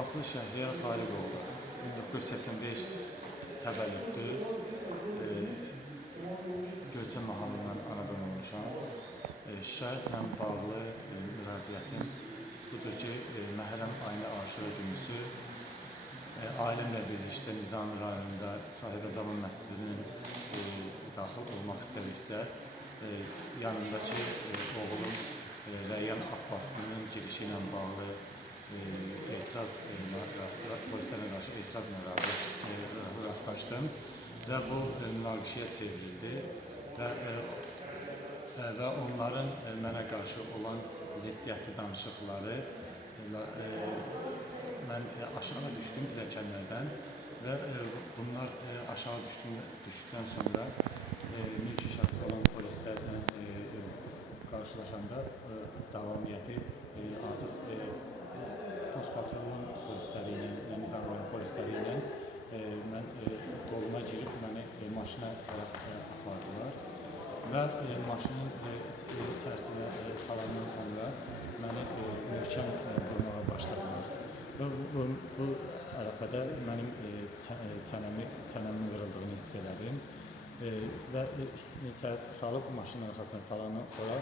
Abbaslı Şəhriyar Xaliqoğlu 1985 təvəllüddür. E, Göyçə mahalından anadan olmuşam. E, şikayətlə bağlı e, müraciətim budur ki, e, Məhərrəm ayına aşura günüsü e, ailemlə birlikdə Nizami rayonunda Sahibə Zaman Məscidinin e, daxil olmaq istədikdə e, yanındakı e, oğlum e, Rəyyan Abbaslı'nın girişi ilə bağlı etiraz e, polislərlə qarşı etirazla rast- e, rastlaşdım və bu e, münaqişəyə çevrildi və və onların mənə qarşı olan ziddiyyətli danışıqları mən aşağı düşdüm pilləkənlərdən və bunlar aşağı düşdüm, düşdükdən sonra mülki şəxsdə olan polislərlə qarşılaşanda davamiyyəti polisləri ilə, yəni Nizamların polisləri ilə e, mən e, qoluma girib məni e, maşına tərəf e, apardılar və e, maşının e, iç- içərisinə e, salandan sonra məni e, möhkəm e, vurmağa başladılar. Bu, bu, bu ərəfədə mənim e, çə- e, çənəmi, çənəmin qırıldığını hiss elədim. E, və e, salıb maşının arxasına salandan sonra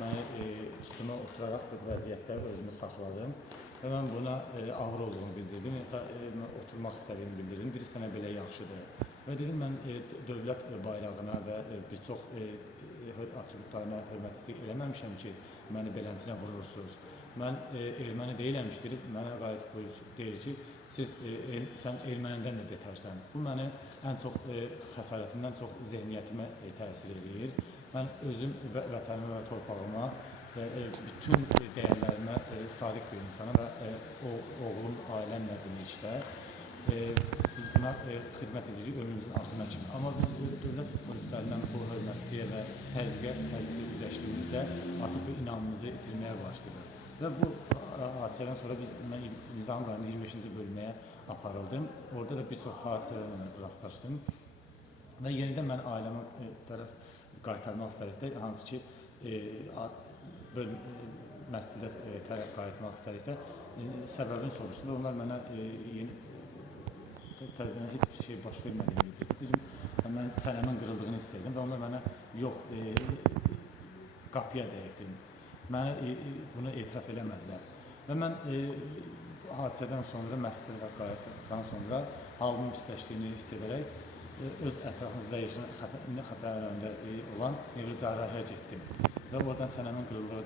məni e, üstümə oturaraq bu vəziyyətdə özümü saxladım. Mən buna e, ağır olduğunu bildirdim. E, oturmaq istədiyimi bildirdim. Birisi sənə belə yaxşıdır. Və dedim mən e, dövlət bayrağına və e, bir çox e, atributlarına hörmətsizlik eləməmişəm ki, məni beləsinə vurursunuz. Mən e, erməni deyiləm ki, mənə qayıt buyur deyir ki, siz e, el, sən ermənidən də betərsən. Bu məni ən çox e, xəsarətimdən çox zehniyyətimə e, təsir edir. Mən özüm və vətənimə və torpağıma və e, bütün dəyərlərimə e, sadiq bir insanam və e, o oğlum ailəmlə birlikdə biz buna xidmət edirik ömrümüzün axırına kimi. Amma biz dövlət polislərindən bu hörmətsizliyə və təzyiqə təzyiqə üzləşdiyimizdə artıq bu inamımızı itirməyə başlayırıq. Və bu hadisədən sonra biz mən Nizam rayonunun 25-ci bölməyə aparıldım. Orada da bir çox hadisələrlə rastlaşdım. Və yenidən mən ailəmə tərəf qaytarmaq istədikdə, hansı ki, e, məscidə e, tərəf qayıtmaq istədikdə e, səbəbini soruşdum və onlar mənə e, yeni tə- təzədən heç bir şey baş vermədiyini bildirdi. Dedim, "Hə, mən çənəmin qırıldığını istəyirdim və onlar mənə yox, e, qapıya dəyəkdim. Mənə e, bunu etiraf eləmədilər. Və mən e, hadisədən sonra məsələyə qayıtdıqdan sonra halımın pisləşdiyini hiss edərək öz ətrafımızda yaşayan xətər, xətərlərində e, olan nevri cərrahiyə getdim. Və oradan çənəmin qırıldığı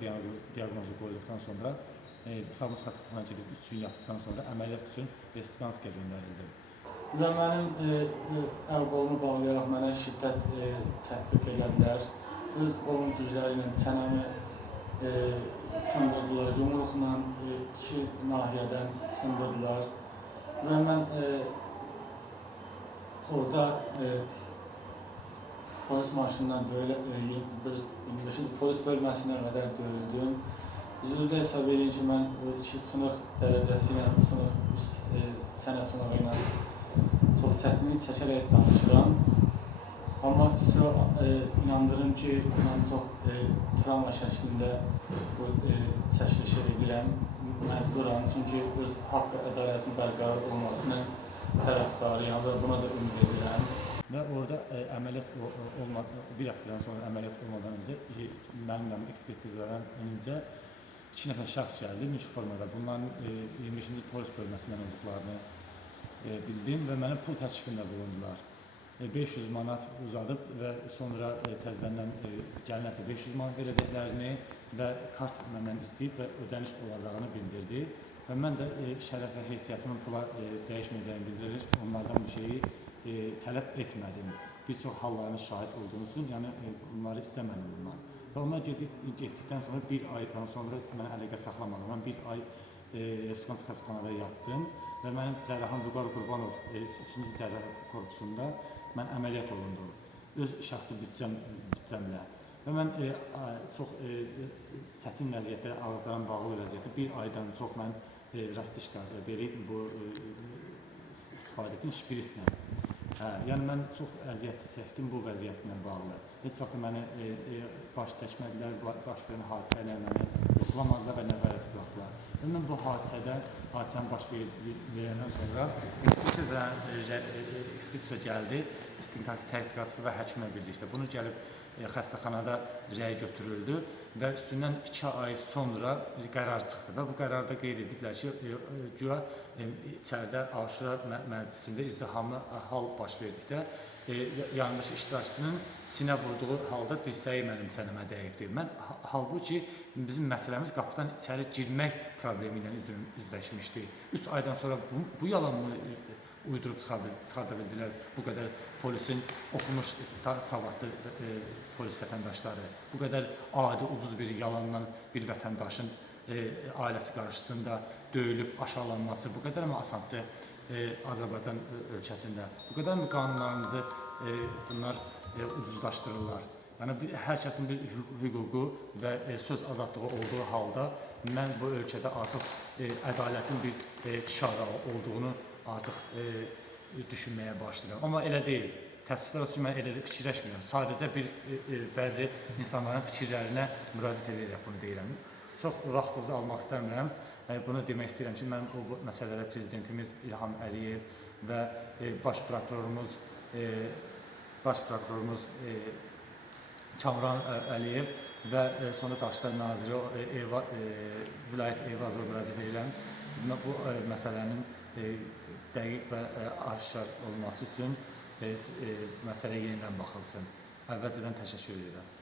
diaqnozu, qoyduqdan sonra e, Sabunç xəstəxanaya gedib 3 gün yatdıqdan sonra əməliyyat üçün Respublikanskaya göndərildim. Və mənim e, e, əl qolumu bağlayaraq mənə şiddət e, tətbiq elədilər. Öz qolum gücləri ilə çənəmi e, sındırdılar, yumruqla e, iki nahiyədən sındırdılar. Və mən e, orada e, polis maşınından böyle e, 25 polis bölməsinə qədər döyüldüm. Üzrdə hesab edin ki, mən o iki sınıq dərəcəsi ilə, sınıq üst e, çənə sınağı ilə çox çətinlik çəkərək danışıram. Amma sizə e, inandırım ki, mən çox e, travma şəklində bu e, çəkilişi edirəm, məcburam. Çünki öz haqq ədalətin bərqərar olmasının tərəfdarıyam və buna da ümid edirəm. Və orada e, əməliyyat olmadan, bir həftədən sonra əməliyyat olmadan öncə, e, mənimlə ekspertizlərdən öncə iki nəfər şəxs gəldi mülki formada. Bunların e, 25-ci polis bölməsindən olduqlarını e, bildim və mənə pul təklifində bulundular. E, 500 manat uzadıb və sonra e, təzədən e, gəlin həftə 500 manat verəcəklərini və kart məndən istəyib və ödəniş olacağını bildirdi. Və mən də e, şərəf və heysiyyətimin pula e, dəyişməyəcəyini bildirərək onlardan bu şeyi e, tələb etmədim. Bir çox hallarına şahid olduğum üçün, yəni e, bunları istəmədim bundan. Və onlar gedib, getdikdən sonra bir aydan sonra mənə əlaqə saxlamadı. Mən bir ay e, Respublikans xəstəxanada yatdım və mənim cərrahım Vüqar Qurbanov e, 3-cü cərrah korpusunda mən əməliyyat olundum. Öz şəxsi büdcəm, büdcəmlə. Və mən e, çox e, çətin vəziyyətdə, ağızlarım bağlı vəziyyətdə bir aydan çox mən e, rastişka deyirək bu e, istifadə etdim şpirislə. Hə, yəni mən çox əziyyət çəkdim bu vəziyyətlə bağlı. Heç vaxt məni e, e, baş çəkmədilər, ba- baş verən hadisə ilə məni yoxlamadılar və nəzarət buraxdılar. Və mən bu hadisədə, hadisənin baş ver- verəndən sonra ekspertiza e, jə- e, e, gəldi, istintaq təhqiqatçısı və həkimlə birlikdə. Bunu gəlib e, xəstəxanada rəy götürüldü və üstündən 2 ay sonra qərar çıxdı və bu qərarda qeyd ediblər ki, e, e, güya e, içəridə Aşura mə- məclisində izdihamlı hal baş verdikdə e, ya- yanlış iştirakçının sinə vurduğu halda dirsəyi mənim çənəmə dəyibdi. Mən ha- halbuki bizim məsələmiz qapıdan içəri girmək problemi ilə üzləşmişdi. 3 aydan sonra bu, bu yalanmı e, uydurub çıxardı, çıxarda bildilər bu qədər polisin oxumuş savadlı e, polis vətəndaşları, bu qədər adi ucuz bir yalanla bir vətəndaşın e, ailəsi qarşısında döyülüb aşağılanması bu qədərmi asandır e, Azərbaycan ö- ölkəsində? Bu qədərmi qanunlarımızı e, bunlar e, ucuzlaşdırırlar? Yəni bir, hər bir hü- hüququ və e, söz azadlığı olduğu halda mən bu ölkədə artıq e, ədalətin bir e, şara olduğunu artıq e, düşünməyə başlayıram. Amma elə deyil. Təəssüflər olsun mən elə fikirləşmirəm. Sadəcə bir e, e, bəzi insanların fikirlərinə müraciət edərək bunu deyirəm. Çox vaxtınızı almaq istəmirəm. E, bunu demək istəyirəm ki, mən bu, məsələdə prezidentimiz İlham Əliyev və e, baş prokurorumuz e, baş prokurorumuz e, Kamran Ə- Əliyev və e, sonra Daşlar naziri e, Eva, e, vilayət Eyvazov müraciət edirəm. Bu e, məsələnin e, dəqiq və e, aşkar olması üçün məsələyə yenidən baxılsın. Əvvəlcədən təşəkkür edirəm.